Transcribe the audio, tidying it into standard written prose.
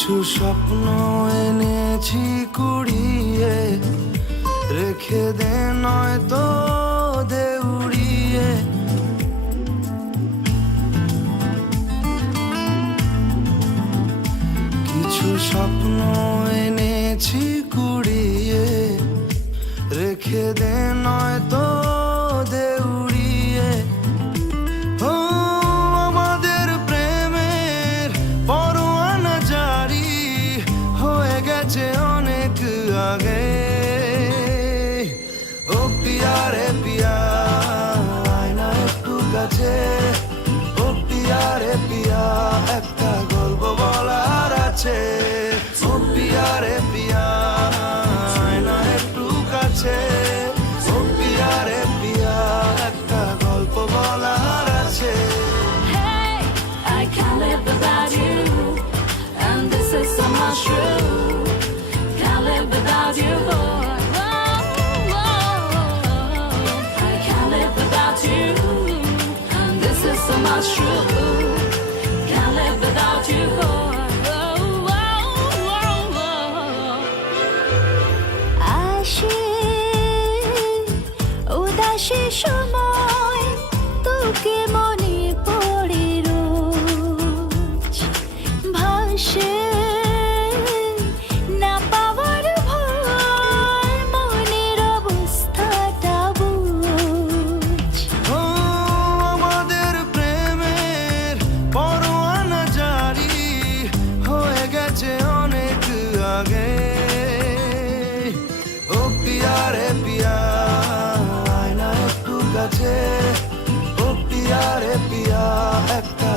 কিছু স্বপ্ন এনেছি কুড়িয়ে, রেখে দে নয়তো দে উড়িয়ে। কিছু স্বপ্ন এনেছি কুড়িয়ে, রেখে দে নয়তো দে উড়িয়ে। ও আমাদের প্রেমের পরোয়ানা জারি হয়ে গেছে অনেক আগে। ও পিয়া রে পিয়া, আয় না একটু কাছে। ও পিয়া রে পিয়া, একটা গল্প বলার আছে। ও পিয়া রে পিয়া, আয় না একটু কাছে। ও পিয়া রে পিয়া, একটা গল্প বলার আছে। Hey, I can't live without you, and this is so much true. Can't live without you, boy. Whoa, whoa. I can't live without you, and this is so much true. Can't live without you, boy. আসে উদাসী সময় তোকে মনে পড়ে রোজ, ভাসে না পাওয়ার ভয়, মনের অবস্থাটা বুঝ। ও আমাদের প্রেমের পরোয়ানা জারি হয়ে গেছে অনেক আগে। ও পিয়া রে পিয়া, আয় না একটু কাছে। ও পিয়া রে পিয়া, একটা